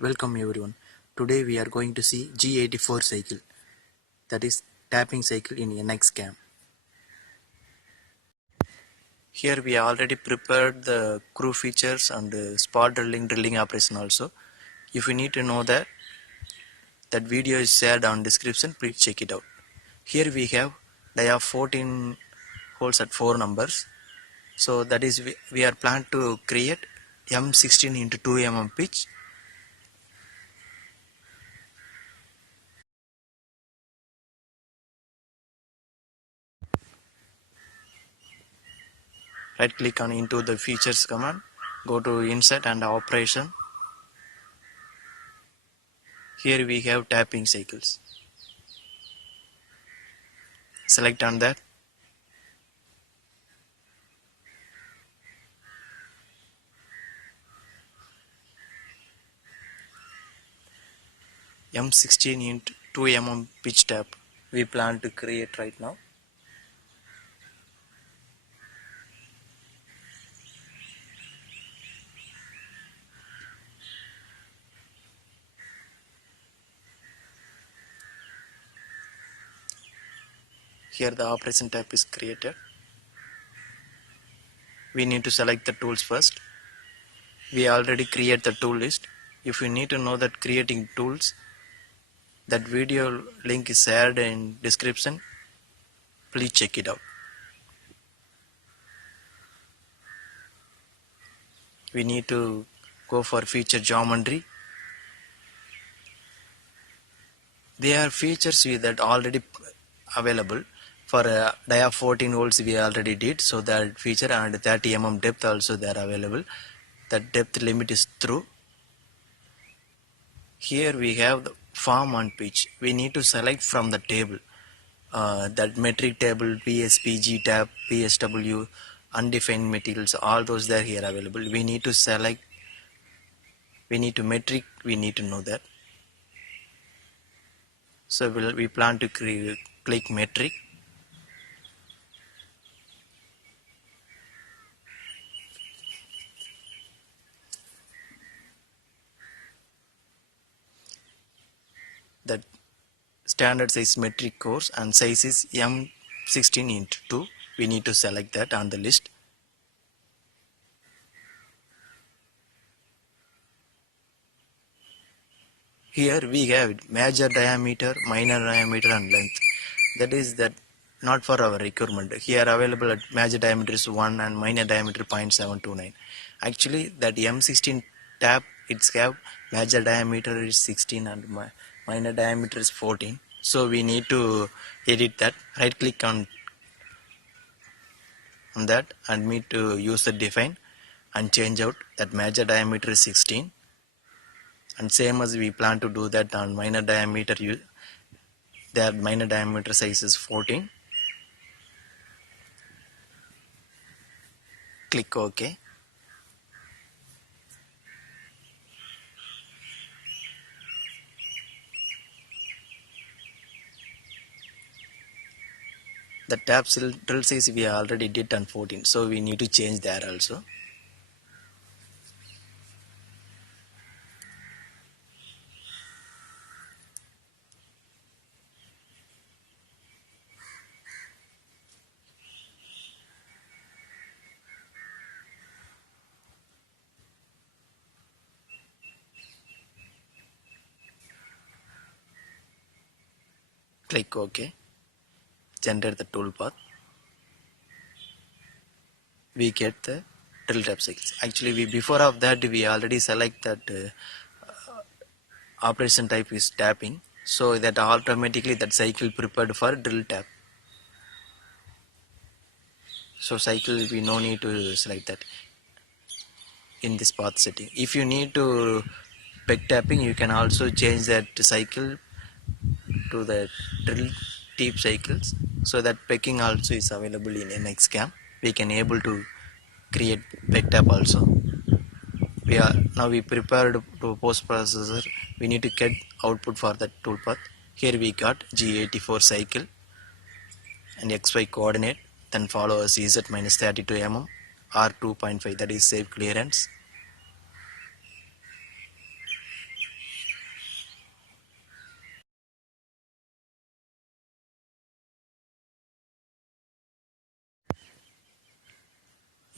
Welcome everyone. Today we are going to see G84 cycle, that is tapping cycle in NX cam. Here we already prepared the crew features and spot drilling operation also. If you need to know that video is shared on description, please check it out. Here we have dia 14 holes at 4 numbers. So that is we are planned to create M16 into 2 mm pitch. Right click on into the features command, go to insert and operation. Here we have tapping cycles. Select on that. M16 into 2 mm pitch tap we plan to create right now. Here the operation tab is created. We need to select the tools first. We already create the tool list. If you need to know that creating tools, that video link is shared in description. Please check it out. We need to go for feature geometry. There are features that already available. For dia 14 volts we already did, so that feature, and 30 mm depth also they are available. That depth limit is through. Here we have the form and pitch. We need to select from the table. That metric table, PSPG tab, PSW, undefined materials, all those they are here available. We need to select, we need to metric, we need to know that. So we plan to click metric. That standard size metric course and size is M16 into 2. We need to select that on the list. Here we have major diameter, minor diameter and length. That is that not for our requirement. Here available at major diameter is 1 and minor diameter 0.729. Actually that M16 tab it's have major diameter is 16 and minor diameter is 14. So we need to edit that. Right click on that and need to use the define and change out that major diameter is 16. And same as we plan to do that on minor diameter, their minor diameter size is 14. Click OK. The tab drill size we already did on 14, so we need to change there also. Click OK. Generate the toolpath. We get the drill tab cycles. Actually, before of that we already select that operation type is tapping, so that automatically that cycle prepared for drill tab. So cycle we no need to select that in this path setting. If you need to peg tapping, you can also change that cycle to the drill tip cycles, so that pegging also is available in NX cam. We can able to create peg tap also. We prepared to post processor. We need to get output for that toolpath. Here we got G84 cycle and XY coordinate, then follow as Z minus 32 mm R 2.5, that is safe clearance.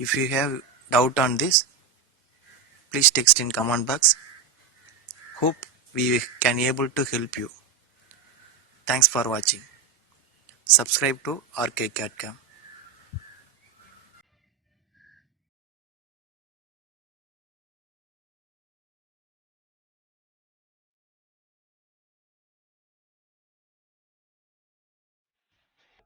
If you have doubt on this, please text in comment box. Hope we can able to help you. Thanks for watching. Subscribe to RK CAD-CAM.